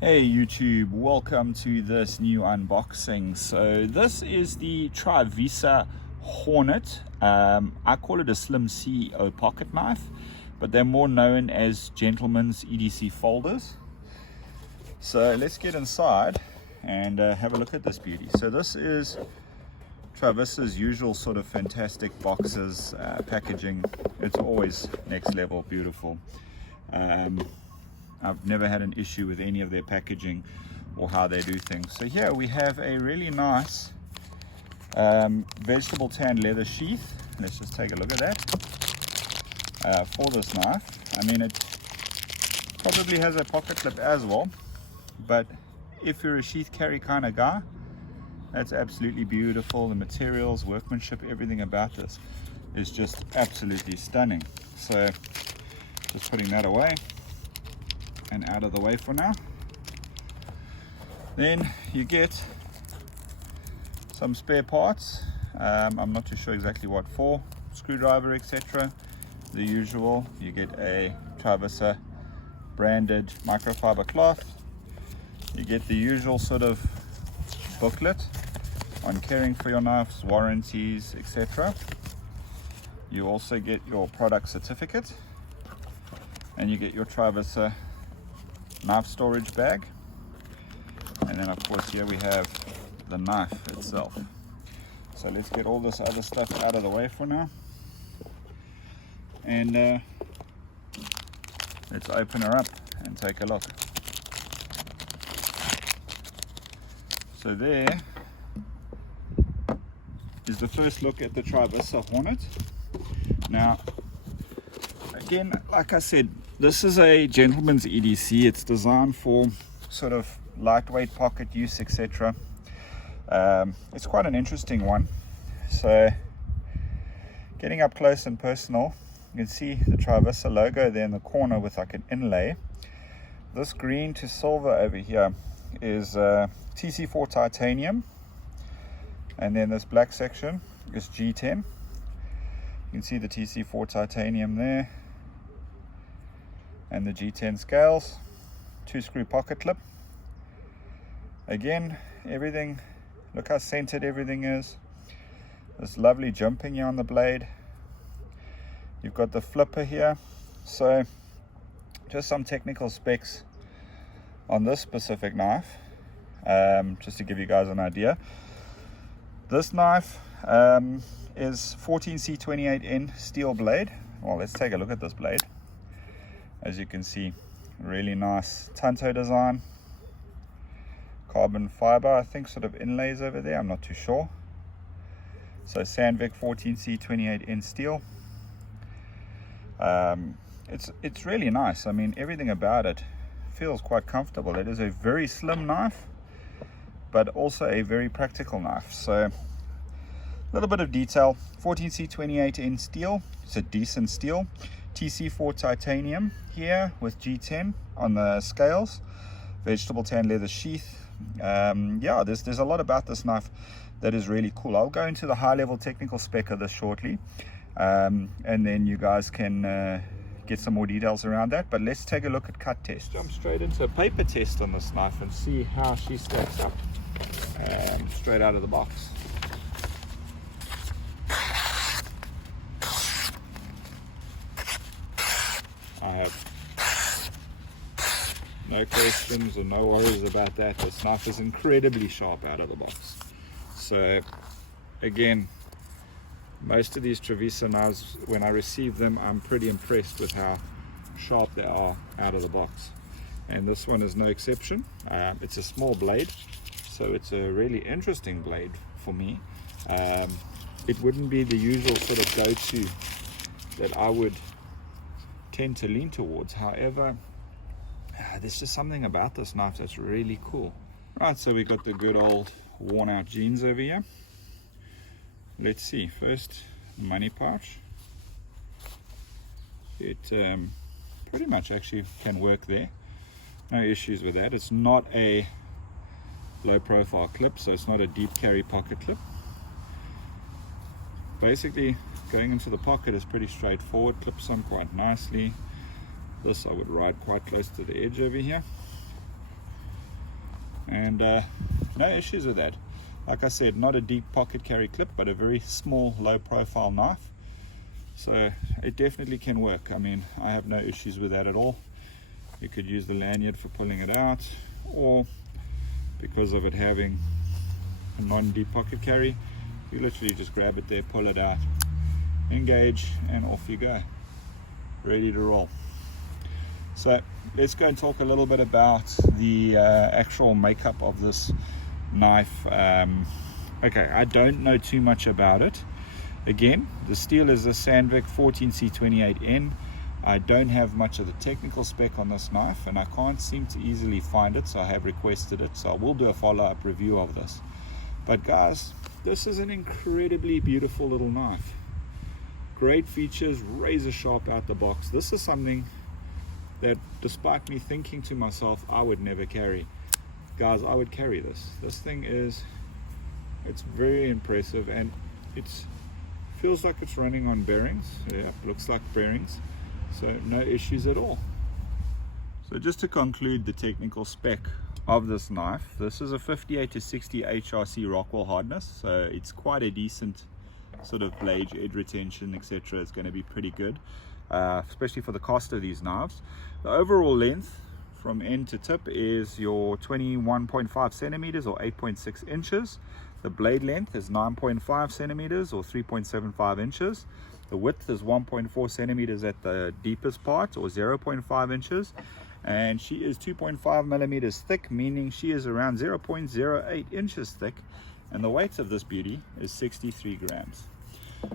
Hey YouTube, welcome to this new unboxing. So this is the Trivisa Hornet. I call it a slim CEO pocket knife, but they're more known as gentlemen's EDC folders. So let's get inside and have a look at this beauty. So this is Trivisa's usual sort of fantastic boxes, packaging. It's always next level beautiful. I've never had an issue with any of their packaging or how they do things. So here we have a really nice vegetable tan leather sheath. Let's just take a look at that for this knife. I mean, it probably has a pocket clip as well, but if you're a sheath carry kind of guy, that's absolutely beautiful. The materials, workmanship, everything about this is just absolutely stunning. So just putting that away and out of the way for now. Then you get some spare parts. I'm not too sure exactly what for, screwdriver, etc. The usual. You get a Trivisa branded microfiber cloth. You get the usual sort of booklet on caring for your knives, warranties, etc. You also get your product certificate, and you get your Trivisa knife storage bag, and then of course here we have the knife itself. So let's get all this other stuff out of the way for now, and let's open her up and take a look. So there is the first look at the Trivisa Hornet. Now again, like I said, this is a gentleman's EDC. It's designed for sort of lightweight pocket use, etc. It's quite an interesting one. So getting up close and personal, you can see the Trivisa logo there in the corner with like an inlay. This green to silver over here is TC4 titanium, and then this black section is G10. You can see the TC4 titanium there, and the G10 scales, 2-screw pocket clip. Again, everything, look how centered everything is. This lovely jumping here on the blade. You've got the flipper here. So just some technical specs on this specific knife, just to give you guys an idea. This knife is 14C28N steel blade. Well, let's take a look at this blade. As you can see, really nice tanto design, carbon fiber, I think, sort of inlays over there, I'm not too sure. So Sandvik 14C28N steel. It's really nice. I mean, everything about it feels quite comfortable. It is a very slim knife, but also a very practical knife. So a little bit of detail. 14C28N steel, it's a decent steel. TC4 titanium here with G10 on the scales, vegetable tan leather sheath. Yeah, there's a lot about this knife that is really cool. I'll go into the high level technical spec of this shortly, and then you guys can get some more details around that. But let's take a look at cut test. Jump straight into a paper test on this knife and see how she stacks up straight out of the box. I have no questions and no worries about that. This knife is incredibly sharp out of the box. So again, most of these Trivisa knives, when I receive them, I'm pretty impressed with how sharp they are out of the box, and this one is no exception. It's a small blade, so it's a really interesting blade for me. It wouldn't be the usual sort of go-to that I would tend to lean towards. However, there's just something about this knife that's really cool. Right, so we got the good old worn out jeans over here. Let's see, first money pouch. It pretty much actually can work there, no issues with that. It's not a low profile clip, so it's not a deep carry pocket clip. Basically going into the pocket is pretty straightforward, clips on quite nicely. This I would ride quite close to the edge over here. and no issues with that. Like I said, not a deep pocket carry clip, but a very small, low profile knife. So it definitely can work. I mean, I have no issues with that at all. You could use the lanyard for pulling it out, or because of it having a non-deep pocket carry, you literally just grab it there, pull it out, engage, and off you go, ready to roll. So let's go and talk a little bit about the actual makeup of this knife. Okay, I don't know too much about it. Again, the steel is a Sandvik 14C28N. I don't have much of the technical spec on this knife, and I can't seem to easily find it, so I have requested it. So I will do a follow-up review of this. But guys, this is an incredibly beautiful little knife. Great features, razor sharp out the box. This is something that, despite me thinking to myself I would never carry, guys, I would carry this. This thing is, it's very impressive, and it's feels like it's running on bearings. Yeah, looks like bearings, so no issues at all. So just to conclude the technical spec of this knife, this is a 58 to 60 HRC Rockwell hardness, so it's quite a decent sort of blade edge retention, etc. It's going to be pretty good, especially for the cost of these knives. The overall length from end to tip is your 21.5 centimeters or 8.6 inches. The blade length is 9.5 centimeters or 3.75 inches. The width is 1.4 centimeters at the deepest part, or 0.5 inches. And she is 2.5 millimeters thick, meaning she is around 0.08 inches thick. And the weight of this beauty is 63 grams.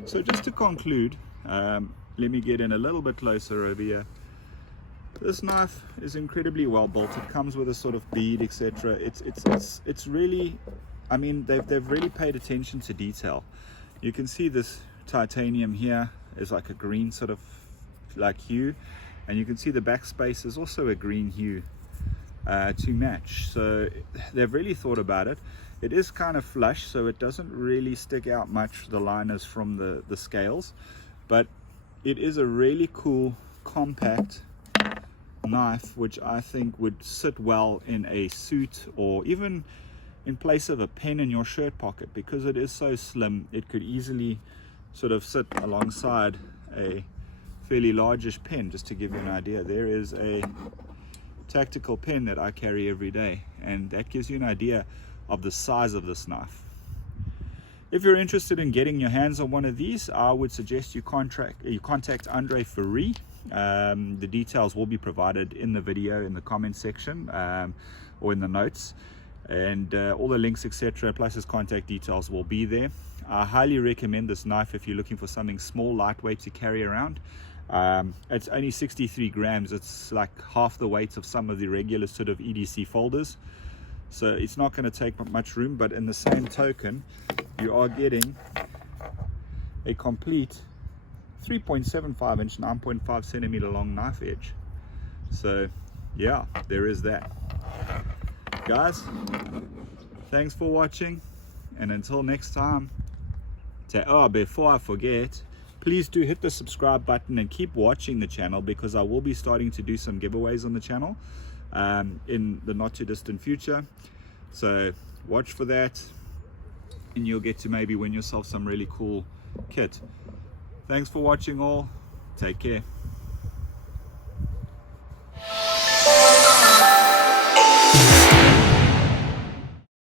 So just to conclude, let me get in a little bit closer over here. This knife is incredibly well built. It comes with a sort of bead, etc. It's really, I mean, they've really paid attention to detail. You can see this titanium here is like a green sort of like hue, and you can see the backspace is also a green hue to match. So they've really thought about it. It is kind of flush, so it doesn't really stick out much, the liners from the scales, but it is a really cool compact knife, which I think would sit well in a suit, or even in place of a pen in your shirt pocket. Because it is so slim, it could easily sort of sit alongside a fairly largish pen. Just to give you an idea, there is a tactical pen that I carry every day, and that gives you an idea of the size of this knife. If you're interested in getting your hands on one of these, I would suggest you contact Andre Fourie. The details will be provided in the video, in the comment section, or in the notes, and all the links, etc., plus his contact details will be there. I highly recommend this knife if you're looking for something small, lightweight to carry around. It's only 63 grams. It's like half the weight of some of the regular sort of EDC folders, so it's not going to take much room. But in the same token, you are getting a complete 3.75 inch 9.5 centimeter long knife edge. So yeah, there is that. Guys, thanks for watching, and until next time, before I forget, please do hit the subscribe button and keep watching the channel, because I will be starting to do some giveaways on the channel in the not too distant future. So watch for that, and you'll get to maybe win yourself some really cool kit. Thanks for watching all. Take care.